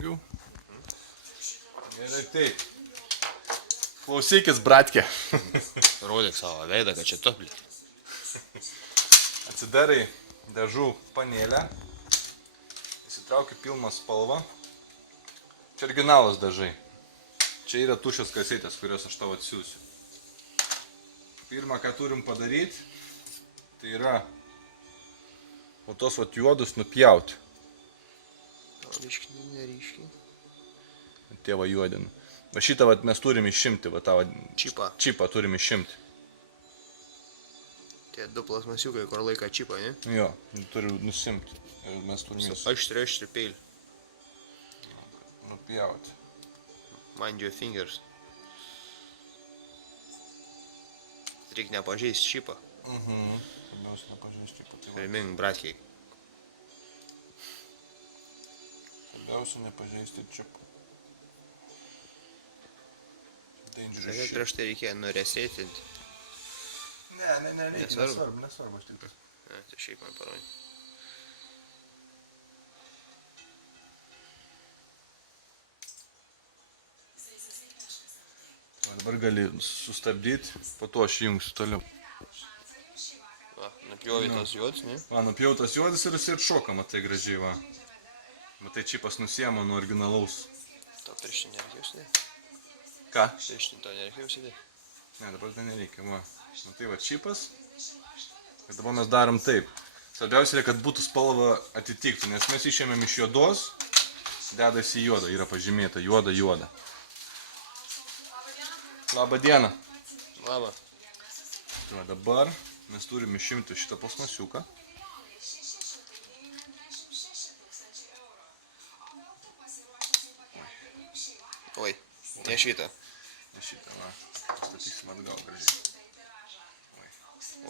įsijungiau. Gerai, taip. Klausykis, bratkė. Rodyk savo veidą, kad čia tu, blit. Atsidarai dažų panelę. Įsitrauki pilną spalvą. Čia originalas dažai. Čia yra tušios kasetės, kurios aš tau atsiųsiu. Pirma, ką turim padaryti, tai yra o tos vat juodus nupjauti. Ryškiai, neryškiai. Tėvą juodinu. Va šitą vat mes turim išimti, va tą čipą turim išimti. Tie du plasmasiukai, kur laika čipą, ne? Jo, turiu nusimti. Ir mes turim jis Aštri peilį. nupjauti. Mind your fingers. Reik nepažeist čipą. Pirmiausia, nepažeist čipą. Tai va. Primink, bratkiai. Pirmiausia, nepažeisti čipą. Dangerous Sakai, shit. prieš tai reikėjo nuresėtinti. Ne, Nesvarbu. nesvarbu, aš tik tas. Ne, tai šiaip man parodė. Dabar gali sustabdyti, po to aš jungsiu toliau. Va, nupjovai tos juodus, ne? Va, nupjautas juodis ir jis ir šoka, matai gražiai, va. Matai, čipas nusiema nuo originalaus. To pirštinį nereikėjo užsidėti. Ką? Pirštinį to nereikėjo užsidėti. Ne, dabar tai nereikia, va. Matai, va, čipas. Ir dabar mes darom taip. Svarbiausia yra, kad būtų spalva atitiktų, nes mes išėmėm iš juodos, dedasi juoda, yra pažymėta, juoda. Labą dieną. Labą. Tai va, dabar mes turim išimti šitą plasmasiuką. Oi, ne šitą. Ne šitą, va. Pastatysim atgal gražiai.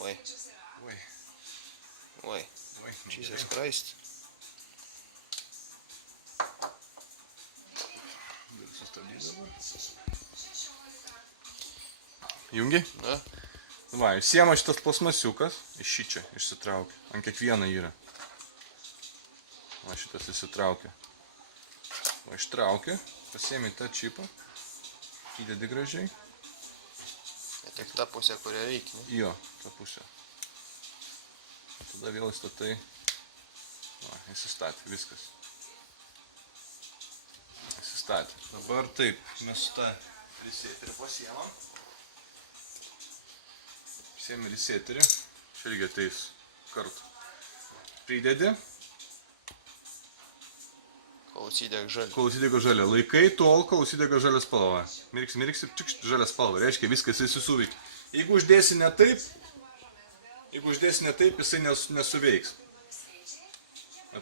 Oi, Oi. oi. Jesus Christ. Galiu sustabdyti dabar. Jungi? Na, Va, išsiema šitas plasmasiukas, iš šičia išsitraukia. Ant kiekvieno yra. Va, šitas įsitraukia. Va, ištraukia, pasiemi tą čipą, įdedi gražiai. tik ta pusė, kurią reikia, ne? Jo, tą pusę. Tada vėl įstatai. Va, įsistatė, viskas. Įsistatė. Dabar taip, mes tą reseterį pasiemam. Pasiemi reseterį. Čia irgi ateis kartu. Pridedi. Kol užsideg žalia. Kol užsidega žalia. Laikai tol, kol užsidega žalia spalva. Mirksi ir čikšt žalia spalva. Reiškia, viskas jisai suveikia. Jeigu uždėsi ne taip, jisai nesuveiks.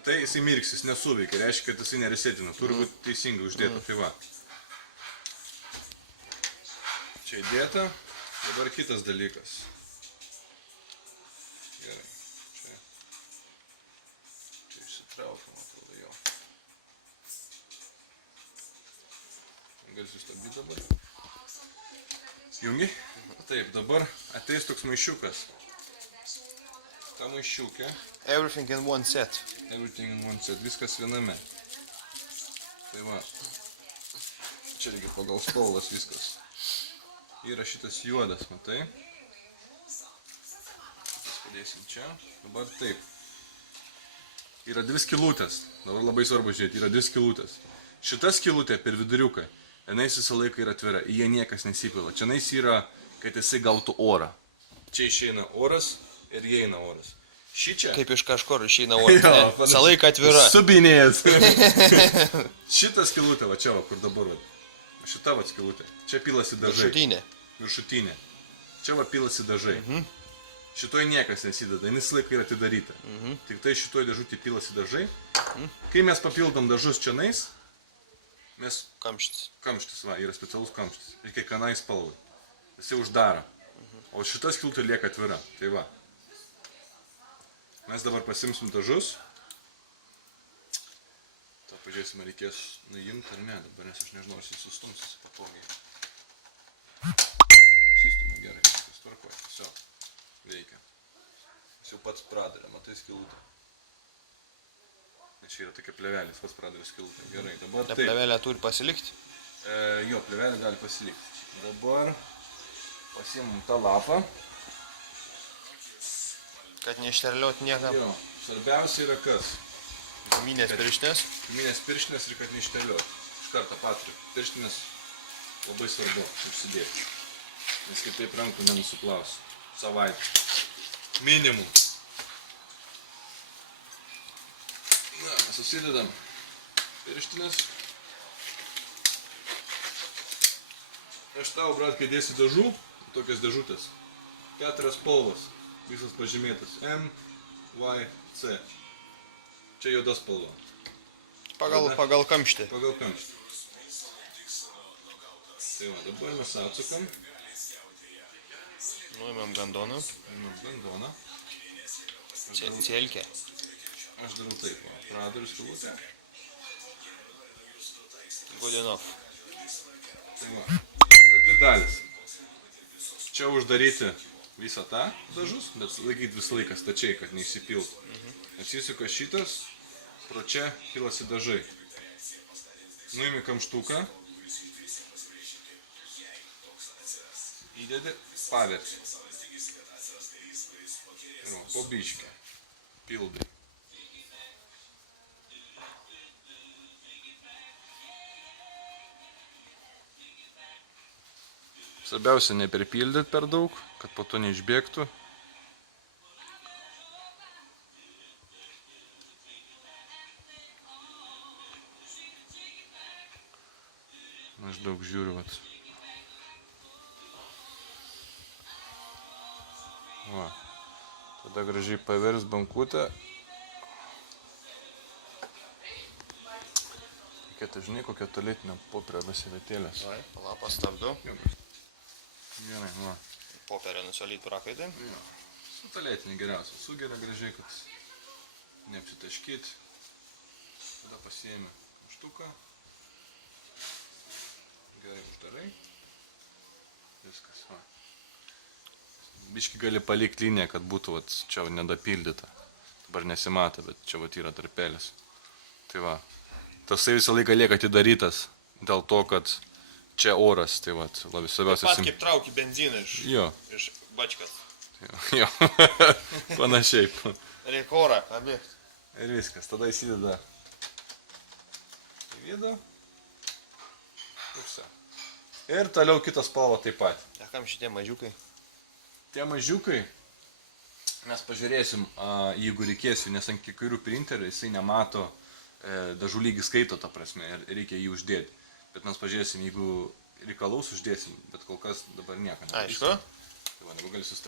Tai jisai mirksis, nesuveikia. Reiškia, kad jisai neresetina. Turi būti teisingai uždėta. Tai va. Čia įdėta. Dabar kitas dalykas. Gerai. Čia išsitraukiam, atrodo jo. Gali sustabdyti dabar. Jungi? Taip, dabar ateis toks maišiukas. Ta maišiukė. Everything in one set. Everything in one set. Viskas viename. Tai va. Čia reikia pagal spalvas viskas. Yra šitas juodas, matai. Šitas padėsim čia. Dabar taip. Yra dvi skylutės. Dabar labai svarbu žiūrėti. Yra dvi skylutės. Šita skylutė per viduriuką. Jinais visą laiką yra atvira. Į ją niekas nesipila. Čia nais yra, kad jisai gautų orą. Čia išeina oras ir įeina oras. Šičia. Kaip iš kažkur išeina oras. Visą laiką atvira. Subinėjęs. Šita skylutė, va čia, va, kur dabar. Va. Šita va skylutė. Čia pilasi dažai. Viršutinė. Čia va pilasi dažai. Šitoj niekas nesideda. Jis laiką yra atidaryta. Tik tai šitoj dėžutė pilasi dažai. Kai mes papildom dažus čianais, mes... Kamštis, va, yra specialus kamštis. Ir kiekvienai spalvai. Jisai uždaro. O šita skylutė lieka atvira. Tai va. Mes dabar pasimsim dažus. To pažiūrėsime, reikės nuimti ar ne dabar, nes aš nežinau, ar jis sustumsis patogiai. Sistumė gerai, viskas tvarkoja. Viso, veikia. Jis jau pats pradarė, matai skylutę. Čia yra tokia plevelės, pas pradariu skilutę. Gerai, dabar Ta taip. plevelė turi pasilikti. Jo, plevelė gali pasilikti. Dabar pasiimam tą lapą. Kad neišterliot niekam. Jo, svarbiausia yra kas? Minės pirštinės. Minės pirštinės ir kad neišteliuot. Iš karto patariu. Pirštinės labai svarbu užsidėti. Nes kitaip rankų nenusiplausiu. Savaitę. Minimum. Na, susidedam pirštinės. Aš tau, brat, kai dėsiu dažų, tokias dėžutės. 4 spalvos. Visas pažymėtas. M, Y, C. Čia juoda spalva. Pagal kamštį. Pagal kamštį. Tai va, dabar mes atsukam. Nuimam gandoną. Gandoną. Cielkę. Aš darau taip, va. Pradariu skilutę. Good enough. Tai va. Yra 2 dalis. Čia uždaryti visą tą dažus, bet laikyti visą laiką stačiai, kad neišsipiltų. Atsisuka šitas, pro čia pilasi dažai. Nuimi kamštuką. Įdedi, paverti. Ir va, po biškį. Pildai. Svarbiausia neperpildyti per daug, kad po to neišbėgtų. Maždaug žiūriu, vat. Va. Tada gražiai pavirs bankutę. Tokia, žinai, kokia tualetinė popierio besivietėlės. Lapą stabdu. Gerai, va. Popierę nusivalyt prakaitą. Jo. Su tualetinė geriausia. Sugeria gražiai, kad neapsitaškyt. Tada pasiėmė štuką. Gerai uždarai. Viskas, va. Biškį gali palikti liniją, kad būtų vat, čia nedapildyta. Dabar nesimato, bet čia vat yra tarpelis. Tai va. Tasai visą laiką lieka atidarytas dėl to, kad čia oras, tai vat, labai svarbiausia. Pat kaip trauki benziną iš bačkas. Jo, panašiai. Reikia orą pabėgti. Ir viskas, tada įsideda į vidų. Ir toliau kitas spalva taip pat. Kam šitie mažiukai? Tie mažiukai, mes pažiūrėsim, jeigu reikėsiu, nes ant kiekvienų printerių jisai nemato dažų lygį skaito, ta prasme, ir reikia jį uždėti. Bet mes pažiūrėsim, jeigu reikalaus uždėsim, bet kol kas dabar nieko. Aišku. Tai va, dabar gali sustabdyti.